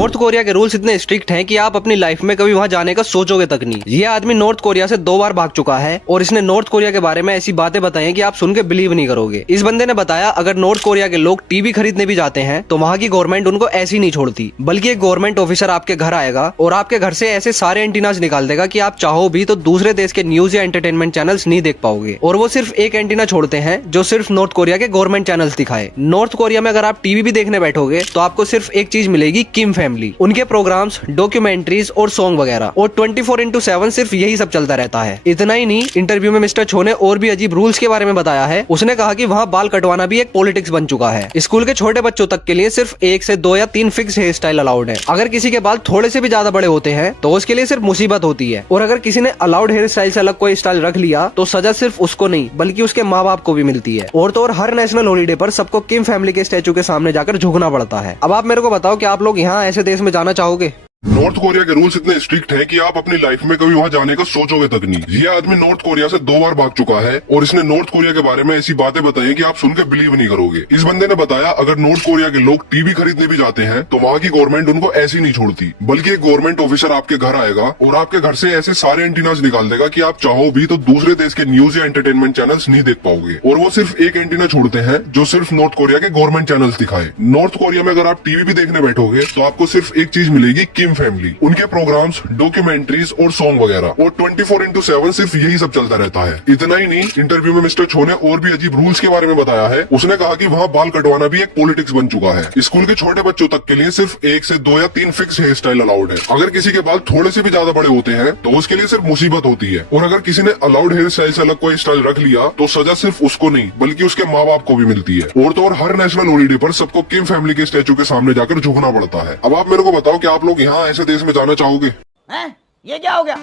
North Korea के rules इतने strict हैं कि आप अपनी लाइफ में कभी वहां जाने का सोचोगे तक नहीं। ये आदमी नॉर्थ कोरिया से 2 बार भाग चुका है और इसने नॉर्थ कोरिया के बारे में ऐसी बातें बताई हैं कि आप सुन के बिलीव नहीं करोगे। इस बंदे ने बताया अगर नॉर्थ कोरिया के लोग टीवी खरीदने भी जाते हैं तो वहाँ की गवर्नमेंट उनको ऐसी नहीं छोड़ती, बल्कि एक गवर्नमेंट ऑफिसर आपके घर आएगा और आपके घर से ऐसे सारे एंटीनाज निकाल देगा कि आप चाहो भी तो दूसरे देश के न्यूज या एंटरटेनमेंट चैनल्स नहीं देख पाओगे। और वो सिर्फ एक एंटीना छोड़ते हैं जो सिर्फ नॉर्थ कोरिया के गवर्नमेंट चैनल्स दिखाए। नॉर्थ कोरिया में अगर आप टीवी भी देखने बैठोगे तो आपको सिर्फ एक चीज मिलेगी, किम फैमिली। उनके प्रोग्राम्स, डॉक्यूमेंट्रीज और सॉन्ग वगैरह, और 24/7 सिर्फ यही सब चलता रहता है। इतना ही नहीं, इंटरव्यू में मिस्टर छो ने और भी अजीब रूल्स के बारे में बताया है। उसने कहा कि वहाँ बाल कटवाना भी एक पॉलिटिक्स बन चुका है। स्कूल के छोटे बच्चों तक के लिए सिर्फ 1 से 2 या 3 फिक्स हेयर स्टाइल अलाउड है। अगर किसी के बाल थोड़े से भी ज्यादा बड़े होते हैं तो उसके लिए सिर्फ मुसीबत होती है। और अगर किसी ने अलाउड हेयर स्टाइल से अलग कोई स्टाइल रख लिया तो सजा सिर्फ उसको नहीं बल्कि उसके माँ बाप को भी मिलती है। और तो और हर नेशनल हॉलीडे पर सबको किम फैमिली के स्टैचू के सामने जाकर झुकना पड़ता है। अब आप मेरे को बताओ कि आप लोग यहाँ ऐसे देश में जाना चाहोगे? नॉर्थ कोरिया के रूल्स इतने स्ट्रिक्ट हैं कि आप अपनी लाइफ में कभी वहां जाने का सोचोगे तक नहीं। ये आदमी नॉर्थ कोरिया से 2 बार भाग चुका है और इसने नॉर्थ कोरिया के बारे में ऐसी बातें बताई कि आप सुनकर बिलीव नहीं करोगे। इस बंदे ने बताया अगर नॉर्थ कोरिया के लोग टीवी खरीदने भी जाते हैं तो वहाँ की गवर्नमेंट उनको ऐसी नहीं छोड़ती, बल्कि एक गवर्नमेंट ऑफिसर आपके घर आएगा और आपके घर से ऐसे सारे एंटीनाज निकाल देगा कि आप चाहो भी तो दूसरे देश के न्यूज या एंटरटेनमेंट चैनल्स नहीं देख पाओगे। और वो सिर्फ एक एंटीना छोड़ते हैं जो सिर्फ नॉर्थ कोरिया के गवर्नमेंट चैनल्स दिखाए। नॉर्थ कोरिया में अगर आप टीवी भी देखने बैठोगे तो आपको सिर्फ एक चीज मिलेगी, किम फैमिली। उनके प्रोग्राम्स, डॉक्यूमेंट्रीज और सॉन्ग वगैरह, और 24/7 सिर्फ यही सब चलता रहता है। इतना ही नहीं, इंटरव्यू में मिस्टर छो ने और भी अजीब रूल्स के बारे में बताया है। उसने कहा कि वहाँ बाल कटवाना भी एक पॉलिटिक्स बन चुका है। स्कूल के छोटे बच्चों तक के लिए सिर्फ 1 से 2 या 3 फिक्स हेयर स्टाइल अलाउड है। अगर किसी के बाल थोड़े से भी ज्यादा बड़े होते हैं तो उसके लिए सिर्फ मुसीबत होती है। और अगर किसी ने अलाउड हेयर स्टाइल से अलग कोई स्टाइल रख लिया तो सजा सिर्फ उसको नहीं बल्कि उसके माँ बाप को भी मिलती है। और तो और हर नेशनल हॉलीडे पर सबको किम फैमिली के स्टैचू के सामने जाकर झुकना पड़ता है। अब आप मेरे को बताओ कि आप लोग यहाँ ऐसे देश में जाना चाहोगे? हैं? ये क्या हो गया?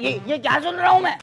ये क्या सुन रहा हूँ मैं?